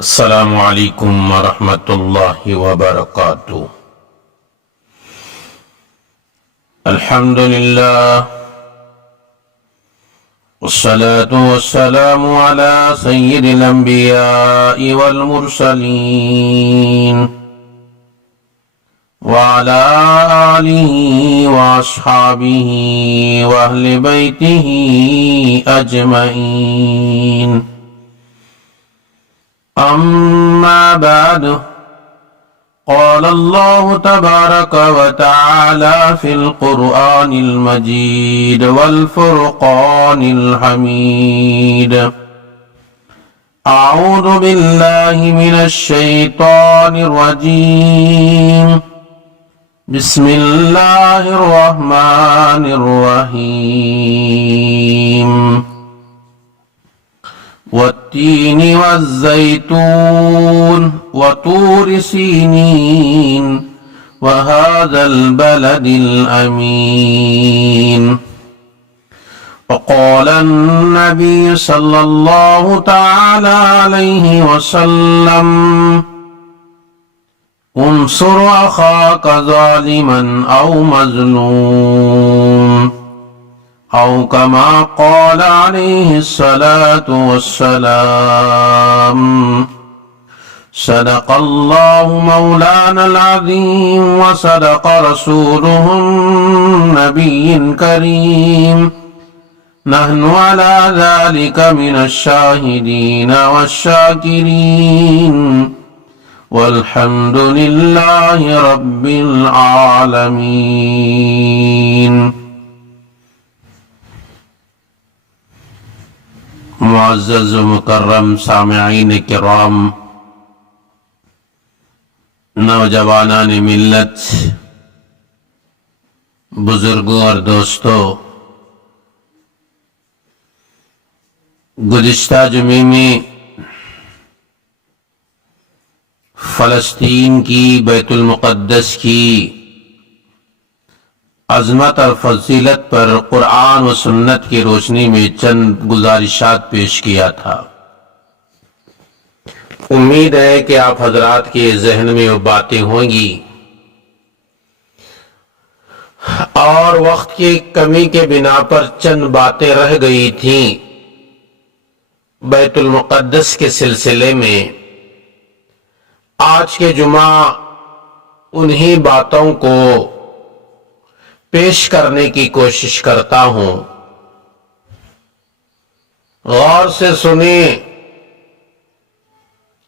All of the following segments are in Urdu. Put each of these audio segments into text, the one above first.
السلام علیکم ورحمۃ اللہ وبرکاتہ۔ الحمد للہ والصلاة والسلام على سید الانبیاء والمرسلین وعلى آلہ واصحابہ واہل بیتہ اجمعین۔ اما بعد، قال اللہ تبارک وتعالی فی القرآن المجید والفرقان الحمید۔ اعوذ باللہ من الشیطان الرجیم، بسم اللہ الرحمن الرحیم۔ والتین والزیتون وطور سینین وهذا البلد الأمین۔ وقال النبی صلی اللہ تعالی علیہ وسلم: انصر اخاک ظالما او مظلوم، او کما قال علیہ الصلاة والسلام۔ صدق اللہ مولانا العظیم وصدق رسولہ النبی الکریم۔ نحن على ذلك من الشاہدین والشاکرین، والحمد للہ رب العالمین۔ معزز و مکرم سامعین کرام، نوجوانان ملت، بزرگوں اور دوستوں، گزشتہ جمعے میں فلسطین کی بیت المقدس کی عظمت اور فضیلت پر قرآن و سنت کی روشنی میں چند گزارشات پیش کیا تھا۔ امید ہے کہ آپ حضرات کے ذہن میں وہ باتیں ہوں گی، اور وقت کی کمی کے بنا پر چند باتیں رہ گئی تھیں بیت المقدس کے سلسلے میں۔ آج کے جمعہ انہی باتوں کو پیش کرنے کی کوشش کرتا ہوں، غور سے سنیں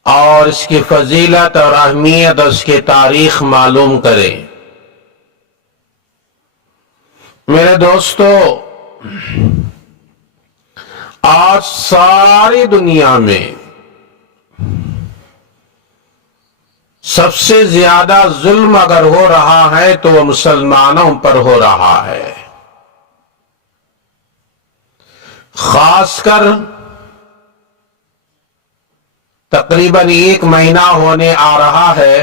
اور اس کی فضیلت اور اہمیت اور اس کی تاریخ معلوم کریں۔ میرے دوستو، آج ساری دنیا میں سب سے زیادہ ظلم اگر ہو رہا ہے تو وہ مسلمانوں پر ہو رہا ہے۔ خاص کر تقریباً 1 مہینہ ہونے آ رہا ہے،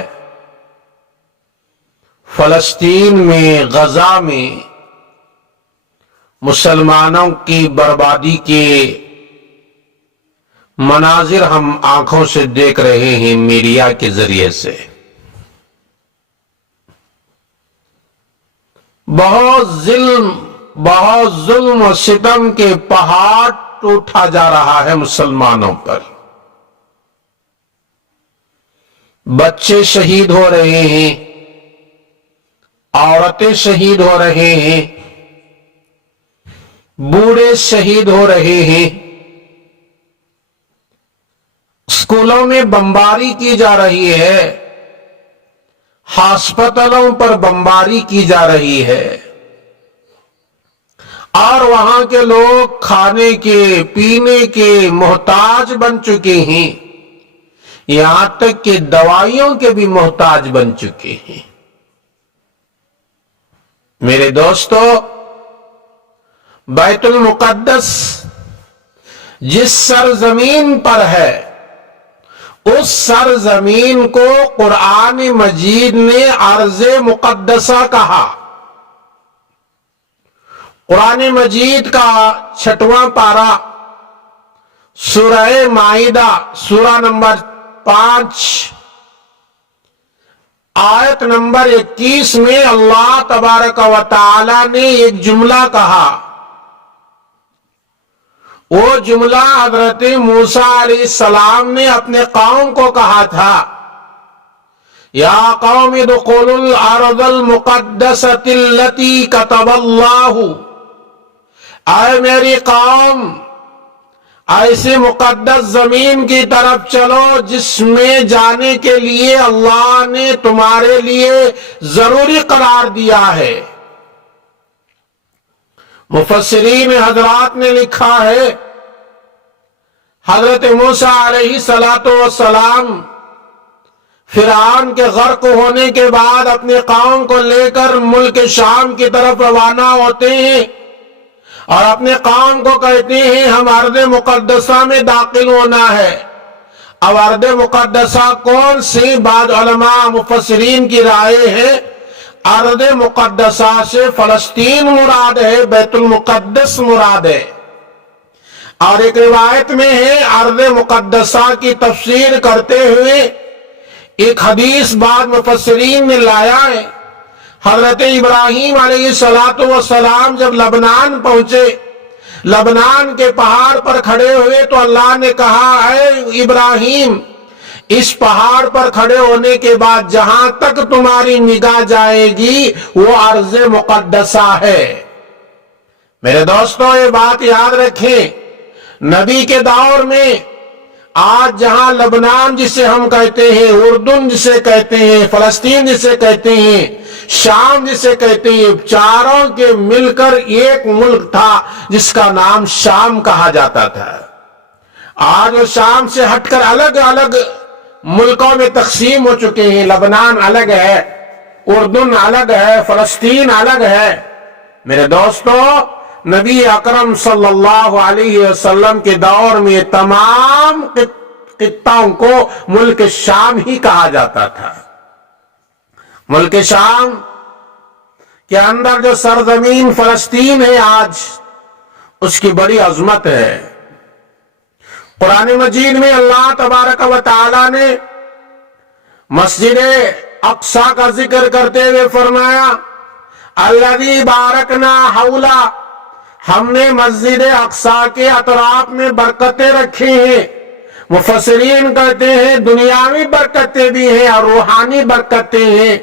فلسطین میں، غزہ میں مسلمانوں کی بربادی کے مناظر ہم آنکھوں سے دیکھ رہے ہیں، میڈیا کے ذریعے سے۔ بہت ظلم و ستم کے پہاڑ ٹوٹا جا رہا ہے مسلمانوں پر۔ بچے شہید ہو رہے ہیں، عورتیں شہید ہو رہے ہیں، بوڑھے شہید ہو رہے ہیں، اسکولوں میں بمباری کی جا رہی ہے، ہسپتالوں پر بمباری کی جا رہی ہے، اور وہاں کے لوگ کھانے کے، پینے کے محتاج بن چکے ہیں، یہاں تک کہ دوائیوں کے بھی محتاج بن چکے ہیں۔ میرے دوستو، بیت المقدس جس سرزمین پر ہے، اس سرزمین کو قرآن مجید نے ارض مقدسہ کہا۔ قرآن مجید کا 6واں پارہ سورہ مائدہ سورہ نمبر 5 آیت نمبر 21 میں اللہ تبارک و تعالی نے ایک جملہ کہا. وہ جملہ حضرت موسیٰ علیہ السلام نے اپنے قوم کو کہا تھا. یا قوم ادخلوا الارض المقدسۃ التی کتب اللہ. اے میری قوم، ایسے مقدس زمین کی طرف چلو جس میں جانے کے لیے اللہ نے تمہارے لیے ضروری قرار دیا ہے. مفسرین حضرات نے لکھا ہے حضرت موسیٰ علیہ السلام فرعون کے غرق ہونے کے بعد اپنے قوم کو لے کر ملک شام کی طرف روانہ ہوتے ہیں اور اپنے قوم کو کہتے ہیں ہم ارض مقدسہ میں داخل ہونا ہے. اب ارض مقدسہ کون سی؟ بعض علماء مفسرین کی رائے ہے ارض مقدسہ سے فلسطین مراد ہے، بیت المقدس مراد ہے. اور ایک روایت میں ہے ارض مقدسہ کی تفسیر کرتے ہوئے ایک حدیث بعض مفسرین نے لایا ہے. حضرت ابراہیم علیہ السلام جب لبنان پہنچے، لبنان کے پہاڑ پر کھڑے ہوئے تو اللہ نے کہا اے ابراہیم، اس پہاڑ پر کھڑے ہونے کے بعد جہاں تک تمہاری نگاہ جائے گی وہ ارض مقدسہ ہے. میرے دوستو یہ بات یاد رکھیں، نبی کے دور میں آج جہاں لبنان جسے ہم کہتے ہیں، اردن جسے کہتے ہیں، فلسطین جسے کہتے ہیں، شام جسے کہتے ہیں، چاروں کے مل کر ایک ملک تھا جس کا نام شام کہا جاتا تھا. آج وہ شام سے ہٹ کر الگ الگ ملکوں میں تقسیم ہو چکے ہیں. لبنان الگ ہے، اردن الگ ہے، فلسطین الگ ہے. میرے دوستو، نبی اکرم صلی اللہ علیہ وسلم کے دور میں تمام خطوں کو ملک شام ہی کہا جاتا تھا. ملک شام کے اندر جو سرزمین فلسطین ہے آج، اس کی بڑی عظمت ہے. قرآن مجید میں اللہ تبارک و تعالی نے مسجد اقصی کا ذکر کرتے ہوئے فرمایا الذی بارکنا حولا، ہم نے مسجد اقصی کے اطراف میں برکتیں رکھی ہیں. مفسرین کہتے ہیں دنیاوی برکتیں بھی ہیں اور روحانی برکتیں ہیں.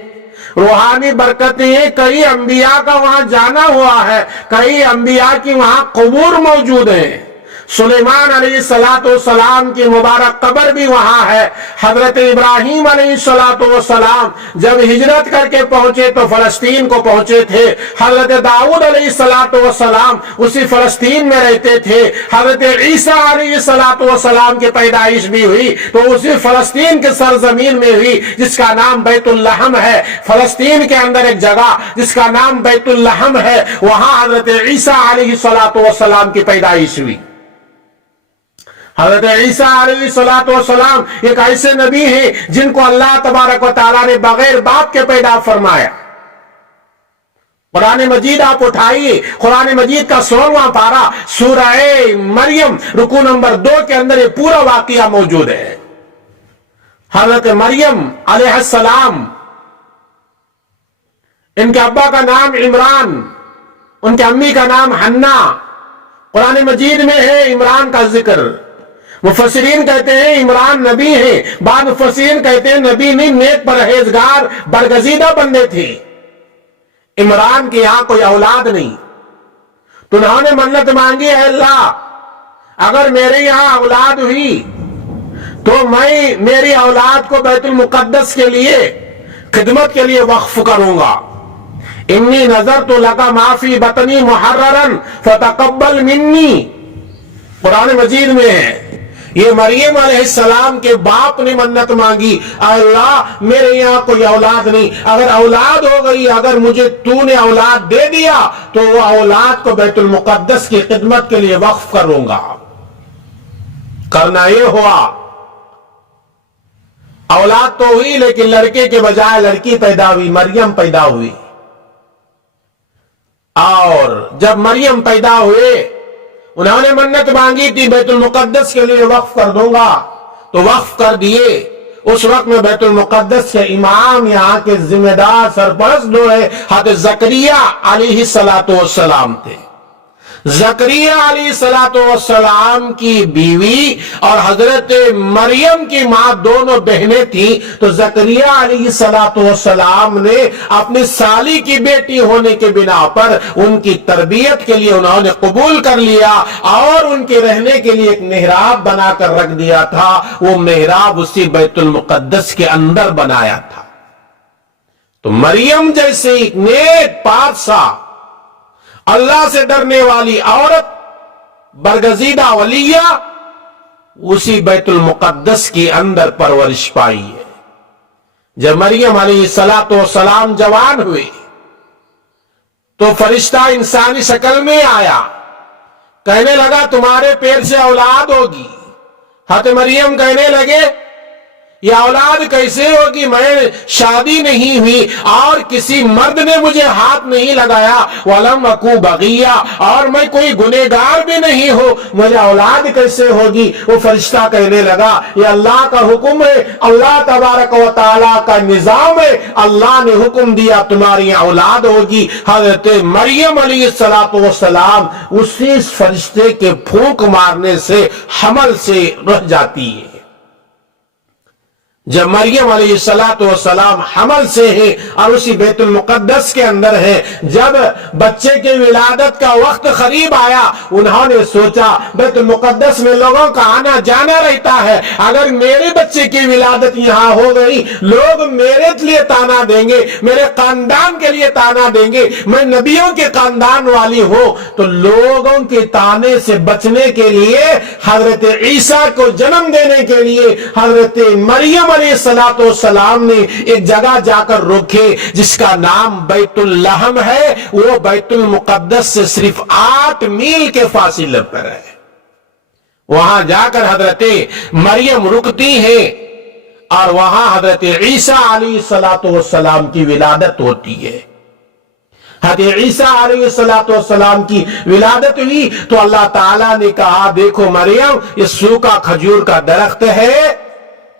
روحانی برکتیں ہیں، کئی انبیاء کا وہاں جانا ہوا ہے، کئی انبیاء کی وہاں قبور موجود ہیں. سلیمان علیہ السلام کی مبارک قبر بھی وہاں ہے. حضرت ابراہیم علیہ السلام جب ہجرت کر کے پہنچے تو فلسطین کو پہنچے تھے. حضرت داؤد علیہ السلام اسی فلسطین میں رہتے تھے. حضرت عیسیٰ علیہ السلام کی پیدائش بھی ہوئی تو اسی فلسطین کے سرزمین میں ہوئی جس کا نام بیت اللحم ہے. فلسطین کے اندر ایک جگہ جس کا نام بیت اللحم ہے، وہاں حضرت عیسیٰ علیہ السلام کی پیدائش ہوئی. حضرت عیسیٰ علیہ السلام ایک ایسے نبی ہیں جن کو اللہ تبارک و تعالیٰ نے بغیر باپ کے پیدا فرمایا. قرآن مجید آپ اٹھائیے، قرآن مجید کا 16واں پارہ سورہ مریم رکوع نمبر 2 کے اندر یہ پورا واقعہ موجود ہے. حضرت مریم علیہ السلام، ان کے ابا کا نام عمران، ان کے امی کا نام حنا. قرآن مجید میں ہے عمران کا ذکر. مفسرین کہتے ہیں عمران نبی ہیں، بعض مفسرین کہتے ہیں نبی نہیں، نیک پرہیزگار برگزیدہ بندے تھے. عمران کے یہاں کوئی اولاد نہیں تو انہوں نے منت مانگی اے اللہ اگر میرے یہاں اولاد ہوئی تو میں میری اولاد کو بیت المقدس کے لیے خدمت کے لیے وقف کروں گا. انی نظرت لک ما فی بطنی محررا فتقبل منی. قرآن مجید میں ہے. یہ مریم علیہ السلام کے باپ نے منت مانگی اللہ میرے یہاں کوئی اولاد نہیں، اگر اولاد ہو گئی، اگر مجھے تو نے اولاد دے دیا تو وہ اولاد کو بیت المقدس کی خدمت کے لیے وقف کروں گا. کرنا یہ ہوا، اولاد تو ہوئی لیکن لڑکے کے بجائے لڑکی پیدا ہوئی، مریم پیدا ہوئی. اور جب مریم پیدا ہوئے انہوں نے منت مانگی تھی بیت المقدس کے لیے وقف کر دوں گا تو وقف کر دیے. اس وقت میں بیت المقدس کے امام یہاں کے ذمہ دار سرپرست جو ہے حضرت زکریا علیہ السلام تھے۔ زکریا علیہ السلام کی بیوی اور حضرت مریم کی ماں دونوں بہنیں تھیں، تو زکریا علیہ السلام نے اپنی سالی کی بیٹی ہونے کے بنا پر ان کی تربیت کے لیے انہوں نے قبول کر لیا اور ان کے رہنے کے لیے ایک محراب بنا کر رکھ دیا تھا۔ وہ محراب اسی بیت المقدس کے اندر بنایا تھا۔ تو مریم جیسے ایک نیک پادشاہ، اللہ سے ڈرنے والی عورت، برگزیدہ ولیہ، اسی بیت المقدس کے اندر پرورش پائی ہے۔ جب مریم علیہ السلام جوان ہوئے تو فرشتہ انسانی شکل میں آیا، کہنے لگا تمہارے پیر سے اولاد ہوگی۔ حضرت مریم کہنے لگے یہ اولاد کیسے ہوگی؟ میں شادی نہیں ہوئی اور کسی مرد نے مجھے ہاتھ نہیں لگایا، وَلَمْ أَكُ بَغِيًّا، اور میں کوئی گنہگار بھی نہیں ہوں، مجھے اولاد کیسے ہوگی؟ وہ فرشتہ کہنے لگا یہ اللہ کا حکم ہے، اللہ تبارک و تعالیٰ کا نظام ہے، اللہ نے حکم دیا تمہاری اولاد ہوگی۔ حضرت مریم علیہ السلام اسی فرشتے کے پھونک مارنے سے حمل سے رہ جاتی ہے۔ جب مریم علیہ السلام حمل سے ہے اور اسی بیت المقدس کے اندر ہے، جب بچے کے ولادت کا وقت قریب آیا، انہوں نے سوچا بیت المقدس میں لوگوں کا آنا جانا رہتا ہے، اگر میرے بچے کی ولادت یہاں ہو گئی، لوگ میرے لیے تانا دیں گے، میرے خاندان کے لیے تانا دیں گے، میں نبیوں کے خاندان والی ہوں، تو لوگوں کے تانے سے بچنے کے لیے حضرت عیسیٰ کو جنم دینے کے لیے حضرت مریم علیہ السلام نے ایک جگہ جا کر رکھے جس کا نام بیت اللحم ہے۔ وہ بیت المقدس سے صرف 8 میل کے فاصلے پر ہے۔ وہاں جا کر حضرت مریم رکتی ہیں اور وہاں حضرت عیسیٰ علیہ السلام کی ولادت ہوتی ہے۔ حضرت عیسیٰ علیہ السلام کی ولادت ہوئی تو اللہ تعالیٰ نے کہا دیکھو مریم، یہ سوکھا کھجور کا درخت ہے،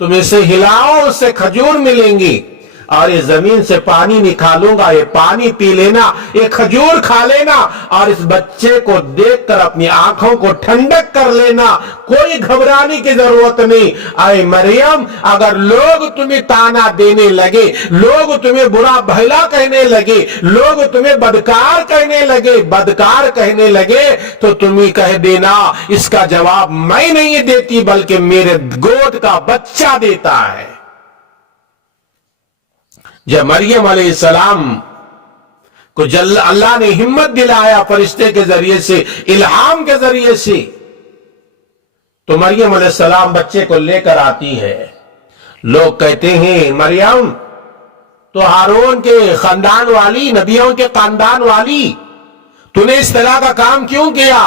تم اسے ہلاؤ، اس سے کھجور ملیں گی، اور یہ زمین سے پانی نکالوں گا، یہ پانی پی لینا، یہ کھجور کھا لینا، اور اس بچے کو دیکھ کر اپنی آنکھوں کو ٹھنڈک کر لینا، کوئی گھبرانے کی ضرورت نہیں۔ اے مریم، اگر لوگ تمہیں تانا دینے لگے، لوگ تمہیں برا بھلا کہنے لگے، لوگ تمہیں بدکار کہنے لگے تو تمہیں کہہ دینا اس کا جواب میں نہیں دیتی بلکہ میرے گود کا بچہ دیتا ہے۔ جب مریم علیہ السلام کو اللہ نے ہمت دلایا فرشتے کے ذریعے سے، الہام کے ذریعے سے، تو مریم علیہ السلام بچے کو لے کر آتی ہے۔ لوگ کہتے ہیں مریم تو ہارون کے خاندان والی، نبیوں کے خاندان والی، تو نے اس طرح کا کام کیوں کیا؟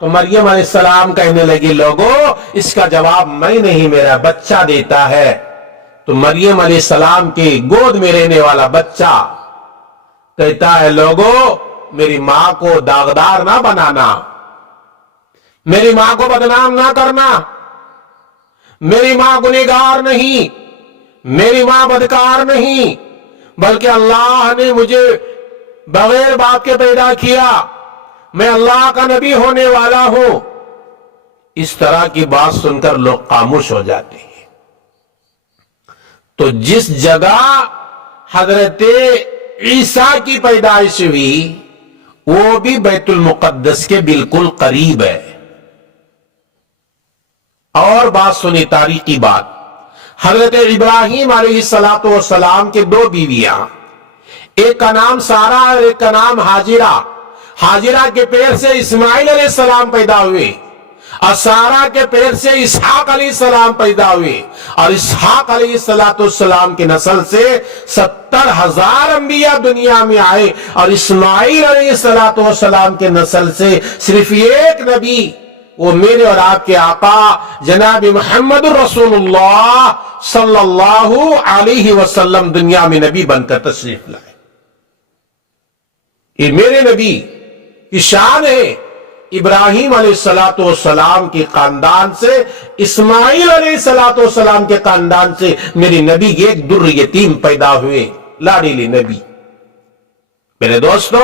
تو مریم علیہ السلام کہنے لگی لوگوں اس کا جواب میں نہیں، میرا بچہ دیتا ہے۔ تو مریم علیہ السلام کی گود میں رہنے والا بچہ کہتا ہے لوگوں میری ماں کو داغدار نہ بنانا، میری ماں کو بدنام نہ کرنا، میری ماں گنہگار نہیں، میری ماں بدکار نہیں، بلکہ اللہ نے مجھے بغیر باپ کے پیدا کیا، میں اللہ کا نبی ہونے والا ہوں۔ اس طرح کی بات سن کر لوگ خاموش ہو جاتے ہیں۔ تو جس جگہ حضرت عیسیٰ کی پیدائش ہوئی وہ بھی بیت المقدس کے بالکل قریب ہے۔ اور بات سنی تاریخی بات، حضرت ابراہیم علیہ السلام کے 2 بیویاں، ایک کا نام سارہ اور ایک کا نام حاجرہ۔ حاجرہ کے پیر سے اسماعیل علیہ السلام پیدا ہوئے اور سارہ کے پیر سے اسحاق علیہ السلام پیدا ہوئے، اور اسحاق علیہ السلام کی نسل سے 70,000 انبیاء دنیا میں آئے، اور اسماعیل علیہ السلام کے نسل سے صرف ایک نبی، وہ میرے اور آپ کے آقا جناب محمد رسول اللہ صلی اللہ علیہ وسلم دنیا میں نبی بن کر تشریف لائے۔ یہ میرے نبی کی شان ہے، ابراہیم علیہ الصلوۃ والسلام کے خاندان سے، اسماعیل علیہ الصلوۃ والسلام کے خاندان سے میرے نبی ایک در یتیم پیدا ہوئے، لاڈلی نبی۔ میرے دوستو،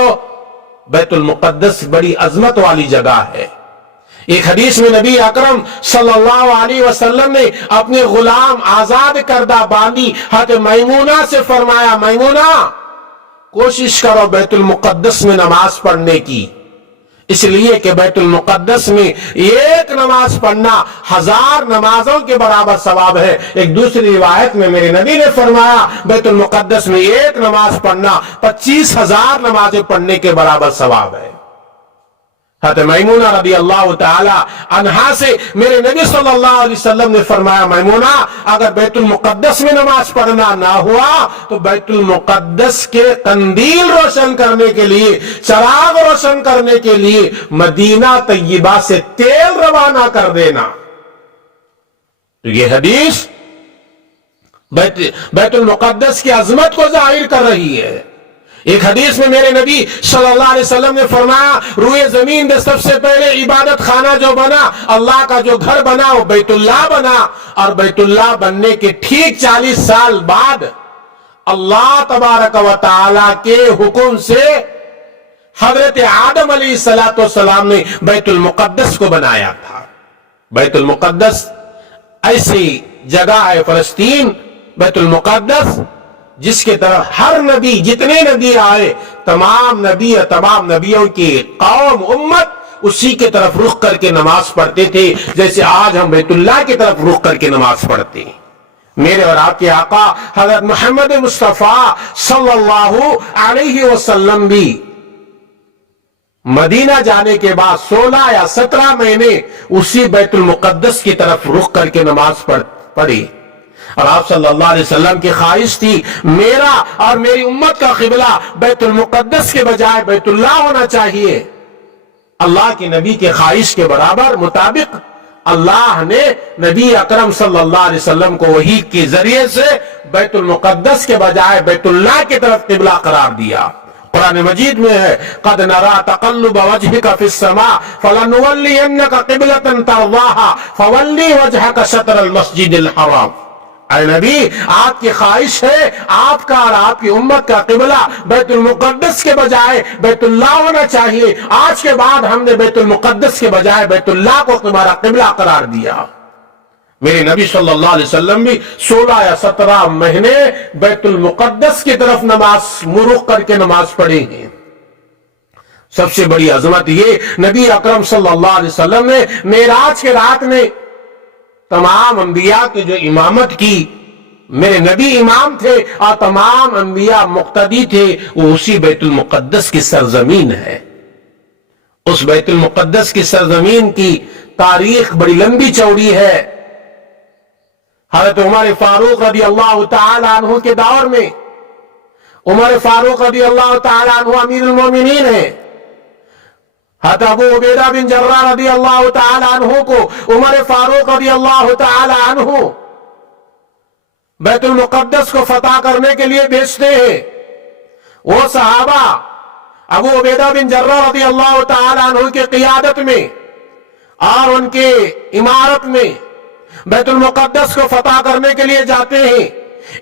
بیت المقدس بڑی عظمت والی جگہ ہے۔ ایک حدیث میں نبی اکرم صلی اللہ علیہ وسلم نے اپنے غلام آزاد کردہ باندی حضرت میمونہ سے فرمایا، میمونہ کوشش کرو بیت المقدس میں نماز پڑھنے کی، اس لیے کہ بیت المقدس میں ایک نماز پڑھنا 1000 نمازوں کے برابر ثواب ہے۔ ایک دوسری روایت میں میرے نبی نے فرمایا بیت المقدس میں ایک نماز پڑھنا 25,000 نمازیں پڑھنے کے برابر ثواب ہے۔ حضرت میمونہ رضی اللہ تعالی عنہا سے میرے نبی صلی اللہ علیہ وسلم نے فرمایا، میمونہ اگر بیت المقدس میں نماز پڑھنا نہ ہوا تو بیت المقدس کے قندیل روشن کرنے کے لیے، چراغ روشن کرنے کے لیے مدینہ طیبہ سے تیل روانہ کر دینا۔ تو یہ حدیث بیت المقدس کی عظمت کو ظاہر کر رہی ہے۔ ایک حدیث میں میرے نبی صلی اللہ علیہ وسلم نے فرمایا، روئے زمین میں سب سے پہلے عبادت خانہ جو بنا، اللہ کا جو گھر بنا، وہ بیت اللہ بنا، اور بیت اللہ بننے کے ٹھیک 40 سال بعد اللہ تبارک و تعالی کے حکم سے حضرت آدم علیہ السلام نے بیت المقدس کو بنایا تھا۔ بیت المقدس ایسی جگہ ہے فلسطین، بیت المقدس جس کے طرف ہر نبی، جتنے نبی آئے، تمام نبیوں کی قوم، امت اسی کے طرف رخ کر کے نماز پڑھتے تھے، جیسے آج ہم بیت اللہ کی طرف رخ کر کے نماز پڑھتے ہیں۔ میرے اور آپ کے آقا حضرت محمد مصطفیٰ صلی اللہ علیہ وسلم بھی مدینہ جانے کے بعد 16 یا 17 مہینے اسی بیت المقدس کی طرف رخ کر کے نماز پڑھی، اور آپ صلی اللہ علیہ وسلم کی خواہش تھی میرا اور میری امت کا قبلہ بیت المقدس کے بجائے بیت اللہ ہونا چاہیے۔ اللہ کے نبی کے خواہش کے برابر مطابق اللہ نے نبی اکرم صلی اللہ علیہ وسلم کو وحی کے ذریعے سے بیت المقدس کے بجائے بیت اللہ کی طرف قبلہ قرار دیا۔ قرآن مجید میں ہے، قد نرى تقلب وجهك في السماء فلنولينك قبلة ترضاها فولي وجهك شطر المسجد الحرام۔ اے نبی، آپ کی خواہش ہے آپ کا اور آپ کی امت کا قبلہ بیت المقدس کے بجائے بیت اللہ ہونا چاہیے۔ آج کے بعد ہم نے بیت المقدس کے بجائے بیت اللہ کو تمہارا قبلہ قرار دیا۔ میرے نبی صلی اللہ علیہ وسلم بھی 16 یا 17 مہینے بیت المقدس کی طرف رخ کر کے نماز پڑھے ہیں۔ سب سے بڑی عظمت یہ، نبی اکرم صلی اللہ علیہ وسلم نے معراج کے رات میں تمام انبیاء کی جو امامت کی، میرے نبی امام تھے اور تمام انبیاء مقتدی تھے، وہ اسی بیت المقدس کی سرزمین ہے۔ اس بیت المقدس کی سرزمین کی تاریخ بڑی لمبی چوڑی ہے۔ حضرت عمر فاروق رضی اللہ تعالی عنہ کے دور میں، عمر فاروق رضی اللہ تعالی عنہ امیر المومنین ہیں، حضرت ابو عبیدہ بن جراح رضی اللہ تعالی عنہ کو عمر فاروق رضی اللہ تعالی عنہ بیت المقدس کو فتح کرنے کے لیے بھیجتے ہیں۔ وہ صحابہ ابو عبیدہ بن جراح رضی اللہ تعالی عنہ کی قیادت میں اور ان کے امارت میں بیت المقدس کو فتح کرنے کے لیے جاتے ہیں۔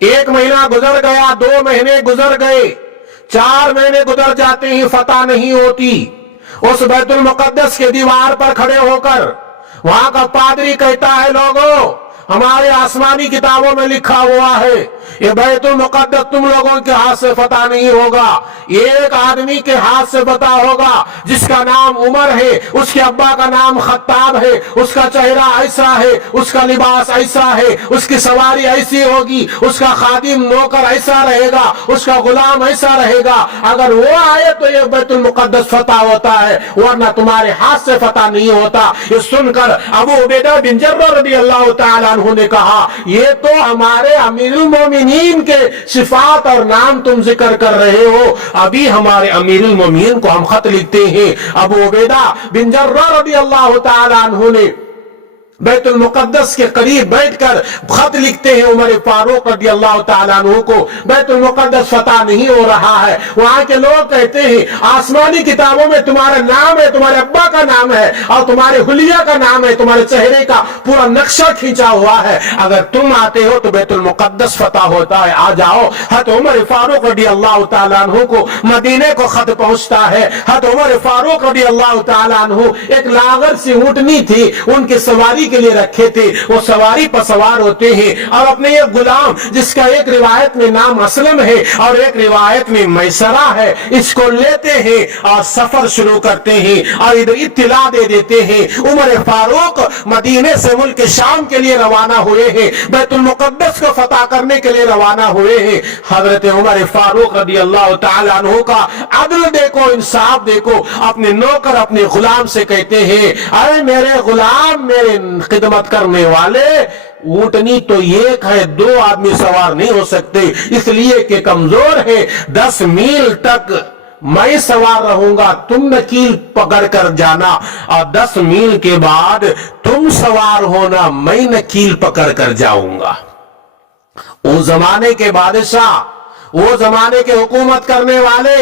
1 مہینہ گزر گیا، 2 مہینے گزر گئے، 4 مہینے گزر جاتے ہیں، فتح نہیں ہوتی۔ اس بیت المقدس کے دیوار پر کھڑے ہو کر وہاں کا پادری کہتا ہے، لوگوں ہمارے آسمانی کتابوں میں لکھا ہوا ہے یہ بیت المقدس تم لوگوں کے ہاتھ سے فتح نہیں ہوگا، ایک آدمی کے ہاتھ سے فتح ہوگا جس کا نام عمر ہے، اس کے ابا کا نام خطاب ہے، اس کا چہرہ ایسا ہے، اس کا لباس ایسا ہے، اس کی سواری ایسی ہوگی، اس کا خادم نوکر ایسا رہے گا، اس کا غلام ایسا رہے گا، اگر وہ آئے تو یہ بیت المقدس فتح ہوتا ہے، ورنہ تمہارے ہاتھ سے فتح نہیں ہوتا۔ یہ سن کر ابو عبیدہ بن جراح رضی اللہ تعالیٰ عنہ نے کہا، یہ تو ہمارے امیر المومنین کے صفات اور نام تم ذکر کر رہے ہو، ابھی ہمارے امیر المومنین کو ہم خط لکھتے ہیں۔ ابو عبیدہ بن جراح رضی اللہ تعالیٰ عنہ نے بیت المقدس کے قریب بیٹھ کر خط لکھتے ہیں عمر فاروق رضی اللہ تعالیٰ عنہ کو. بیت المقدس فتح نہیں ہو رہا ہے. وہاں کے لوگ کہتے ہیں آسمانی کتابوں میں تمہارا نام ہے, تمہارے ابا کا نام ہے, اور تمہارے حلیہ کا نام ہے, تمہارے چہرے کا پورا نقشہ کھینچا ہوا ہے. اگر تم آتے ہو تو بیت المقدس فتح ہوتا ہے, آ جاؤ. حضرت عمر فاروق رضی اللہ تعالیٰ عنہ کو مدینے کو خط پہنچتا ہے. حضرت عمر فاروق رضی اللہ تعالیٰ عنہ ایک لاغر سی اونٹنی تھی, ان کے سواری کے لیے رکھے تھے. وہ سواری پر سوار ہوتے ہیں اور اپنے ایک غلام جس کا ایک روایت میں نام اسلم ہے اور ایک روایت میں میسرہ ہے, اس کو لیتے ہیں اور سفر شروع کرتے ہیں اور ادھر اطلاع دے دیتے ہیں. عمر فاروق مدینے سے ملک شام کے لیے روانہ ہوئے ہیں, بیت المقدس کو فتح کرنے کے لیے روانہ ہوئے ہیں. حضرت عمر فاروق رضی اللہ تعالیٰ عنہ کا عدل دیکھو, انصاف دیکھو. اپنے نوکر اپنے غلام سے کہتے ہیں اے میرے غلام, میرے خدمت کرنے والے, اونٹنی تو ایک ہے, 2 آدمی سوار نہیں ہو سکتے, اس لیے کہ کمزور ہے. 10 میل تک میں سوار رہوں گا, تم نکیل پکڑ کر جانا, اور 10 میل کے بعد تم سوار ہونا, میں نکیل پکڑ کر جاؤں گا. وہ زمانے کے بادشاہ, وہ زمانے کے حکومت کرنے والے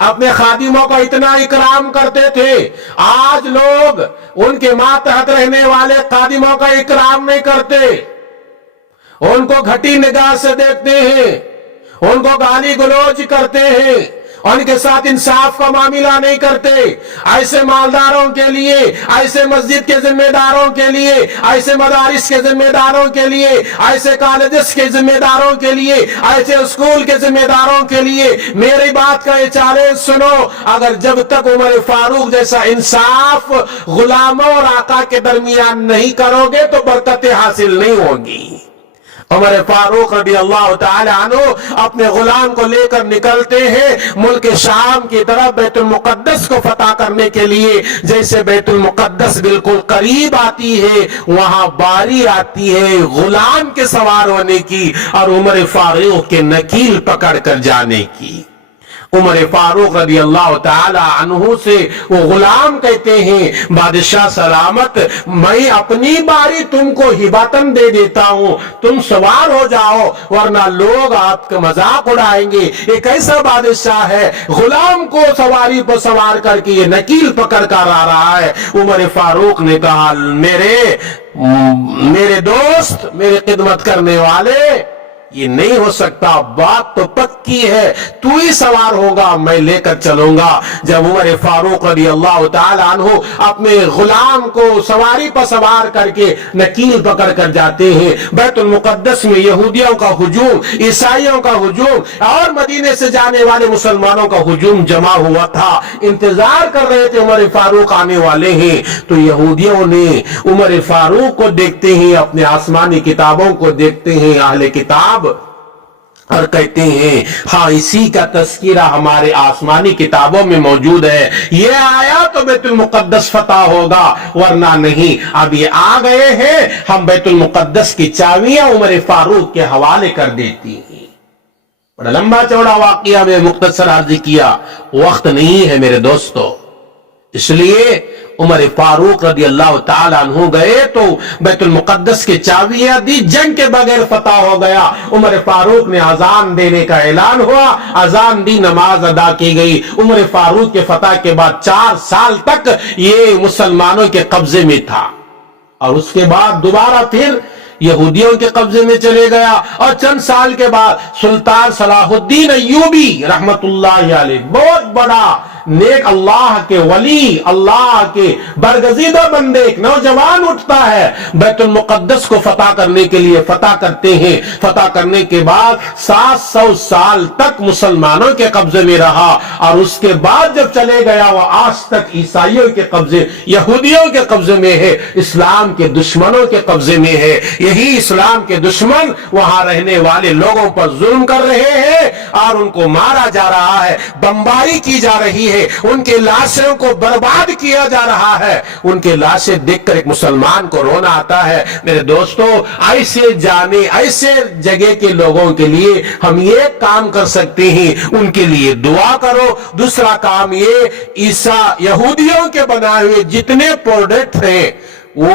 اپنے خادموں کا اتنا اکرام کرتے تھے. آج لوگ ان کے ماتحت رہنے والے خادموں کا اکرام نہیں کرتے, ان کو گھٹی نگاہ سے دیکھتے ہیں, ان کو گالی گلوچ کرتے ہیں, ان کے ساتھ انصاف کا معاملہ نہیں کرتے. ایسے مالداروں کے لیے, ایسے مسجد کے ذمہ داروں کے لیے, ایسے مدارس کے ذمہ داروں کے لیے, ایسے کالجز کے ذمہ داروں کے لیے, ایسے اسکول کے ذمہ داروں کے لیے میری بات کا یہ چیلنج سنو. اگر جب تک عمر فاروق جیسا انصاف غلاموں اور آقا کے درمیان نہیں کرو گے تو برکت حاصل نہیں ہوگی. عمر فاروق رضی اللہ تعالی عنہ اپنے غلام کو لے کر نکلتے ہیں ملک شام کی طرف بیت المقدس کو فتح کرنے کے لیے. جیسے بیت المقدس بالکل قریب آتی ہے, وہاں باری آتی ہے غلام کے سوار ہونے کی اور عمر فاروق کے نکیل پکڑ کر جانے کی. عمر فاروق رضی اللہ تعالی عنہ سے وہ غلام کہتے ہیں بادشاہ سلامت, میں اپنی باری تم کو ہباتن دے دیتا ہوں, تم سوار ہو جاؤ, ورنہ لوگ آپ کا مذاق اڑائیں گے. ایک ایسا بادشاہ ہے غلام کو سواری پر سوار کر کے یہ نکیل پکڑ کر آ رہا ہے. عمر فاروق نے کہا میرے دوست, میرے خدمت کرنے والے, یہ نہیں ہو سکتا, بات تو پکی ہے, تو ہی سوار ہوگا, میں لے کر چلوں گا. جب عمر فاروق رضی اللہ تعالی عنہ اپنے غلام کو سواری پر سوار کر کے نکیل پکڑ کر جاتے ہیں, بیت المقدس میں یہودیوں کا ہجوم, عیسائیوں کا ہجوم اور مدینے سے جانے والے مسلمانوں کا ہجوم جمع ہوا تھا. انتظار کر رہے تھے عمر فاروق آنے والے ہیں. تو یہودیوں نے عمر فاروق کو دیکھتے ہیں, اپنے آسمانی کتابوں کو دیکھتے ہیں, اہل کتاب, اور کہتے ہیں ہاں اسی کا تذکرہ ہمارے آسمانی کتابوں میں موجود ہے, یہ آیا تو بیت المقدس فتح ہوگا, ورنہ نہیں. اب یہ آ گئے ہیں, ہم بیت المقدس کی چابیاں عمر فاروق کے حوالے کر دیتی ہیں. بڑا لمبا چوڑا واقعہ میں مختصر عرض کیا, وقت نہیں ہے میرے دوستو, اس لیے عمر فاروق رضی اللہ تعالیٰ عنہ گئے تو بیت المقدس کے چابیاں دی, جنگ کے بغیر فتح ہو گیا. عمر فاروق نے اذان دینے کا اعلان ہوا, اذان دی, نماز ادا کی گئی. عمر فاروق کے فتح کے بعد 4 سال تک یہ مسلمانوں کے قبضے میں تھا, اور اس کے بعد دوبارہ پھر یہودیوں کے قبضے میں چلے گیا, اور چند سال کے بعد سلطان صلاح الدین ایوبی رحمت اللہ علیہ, بہت بڑا نیک اللہ کے ولی, اللہ کے برگزیدہ بندے, ایک نوجوان اٹھتا ہے, بیت المقدس کو فتح کرنے کے لیے فتح کرتے ہیں. فتح کرنے کے بعد 700 سال تک مسلمانوں کے قبضے میں رہا, اور اس کے بعد جب چلے گیا وہ آج تک عیسائیوں کے قبضے, یہودیوں کے قبضے میں ہے, اسلام کے دشمنوں کے قبضے میں ہے. یہی اسلام کے دشمن وہاں رہنے والے لوگوں پر ظلم کر رہے ہیں اور ان کو مارا جا رہا ہے, بمباری کی جا رہی ہے, ان کے لاشوں کو برباد کیا جا رہا ہے. ان کے لاشیں دیکھ کر ایک مسلمان کو رونا آتا ہے. میرے دوستو, ایسے جگہ کے لوگوں کے لیے ہم یہ کام کر سکتے ہیں, ان کے لیے دعا کرو. دوسرا کام یہ, یہودیوں کے بنائے ہوئے جتنے پروڈکٹ ہیں وہ